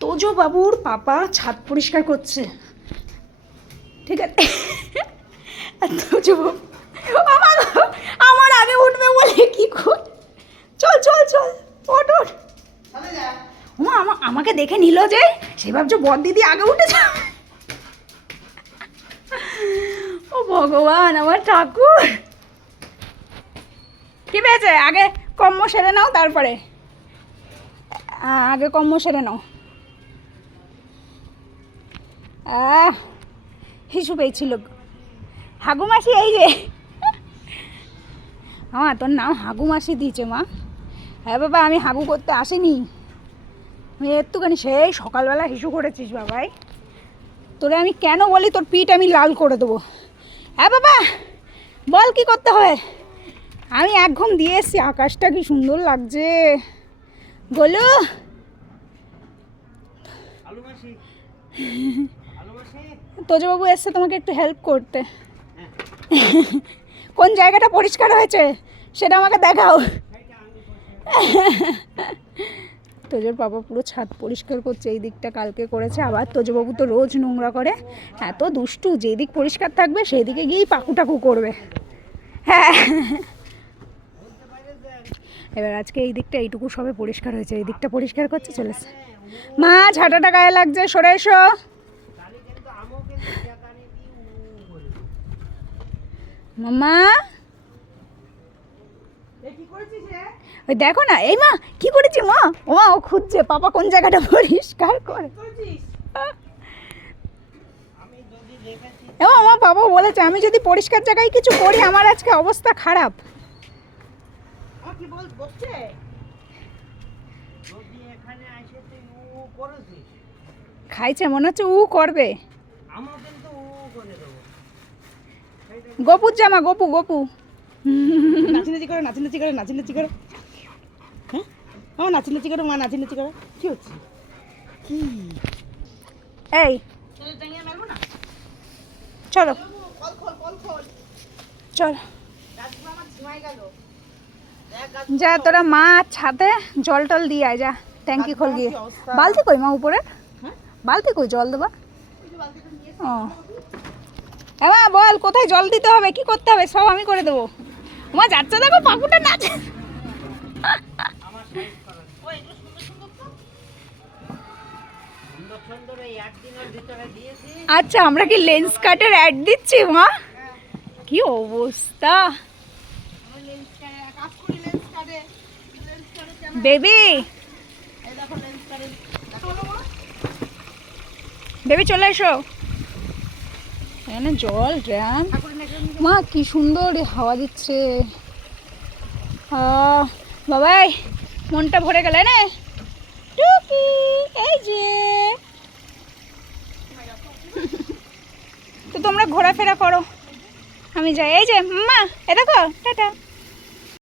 তোজো বাবুর পাপা ছাদ পরিষ্কার করছে, ঠিক আছে? তোজো বাবু আমার আগে উঠবে বলে কি কর, চল চল চল, ওঠ ওঠ। আমাকে দেখে নিল যে, সে ভাবছো বর দিদি আগে উঠেছে। ও ভগবান, আমার ঠাকুর। কি পেয়েছে? আগে কম্ম সেরে নাও, তারপরে আগে কম্ম সেরে নাও। হিসু পেয়েছিল হাগু মাসি, এই যে তোর নাম হাগু মাসি দিয়েছে মা। হ্যাঁ বাবা, আমি হাগু করতে আসিনি, আমি একটুখানি সেই সকালবেলা হিসু করেছিস বাবাই। তোরে আমি কেন বলি, তোর পিঠ আমি লাল করে দেবো। হ্যাঁ বাবা বল কি করতে হয়। আমি এক ঘুম দিয়ে এসছি, আকাশটা কি সুন্দর লাগছে বলো। তোজবাবু এসছে তোমাকে একটু হেল্প করতে। কোন জায়গাটা পরিষ্কার হয়েছে সেটা আমাকে দেখাও। তোজোর বাবা পুরো ছাদ পরিষ্কার করছে, এই দিকটা কালকে করেছে, আবার তোজবাবু তো রোজ নোংরা করে, এত দুষ্টু, যেই দিক পরিষ্কার থাকবে সেই দিকে গিয়েই পাকুটাকু করবে। হ্যাঁ, এবার আজকে এই দিকটা এইটুকু সবে পরিষ্কার হয়েছে, এই দিকটা পরিষ্কার করছে, চলেছে। মা ঝাঁটাটা গায়ে লাগছে, সরে এসো। মামা ওই দেখো না, এই মা কি করেছি মা, ও মা ও খুঁজছে পাপা কোন জায়গাটা পরিষ্কার করে। আমার বাবা বলেছে আমি যদি পরিষ্কার জায়গায় কিছু করি আমার আজকে অবস্থা খারাপ। খাইছে মনে হচ্ছে উ করবে। গপুর জামা, গপু গপু নাচিনাচি করো, নাচিনাচি করো, নাচিনাচি করো। হ্যাঁ নাচিনাচি করো মা, নাচিনাচি করো। কি হচ্ছে কি? এই চলো চল যা, তোরা মা ছাদে জল টল দিয়ে আয়, যা ট্যাঙ্কি খোল গিয়ে। বালতি কই মা উপরে, বালতি কই জল দেবা? ও মা বল কোথায় জল দিতে হবে, কি করতে হবে, সব আমি করে দেবো। মা যাচ্ছে, দেখো পাকুটা নাচে। আচ্ছা আমরা কি লেন্স কাটের অ্যাড দিচ্ছি মা? কি অবস্থা বেবি, বেবি চলে এসো। এখানে জল ড্রাম, মা কি সুন্দর হাওয়া দিচ্ছে। বাবাই মনটা ভরে গেল না টুকি, এই যে তো তোমরা ঘোরাফেরা করো, আমি যাই। এই যে মা, এ দেখো টাটা।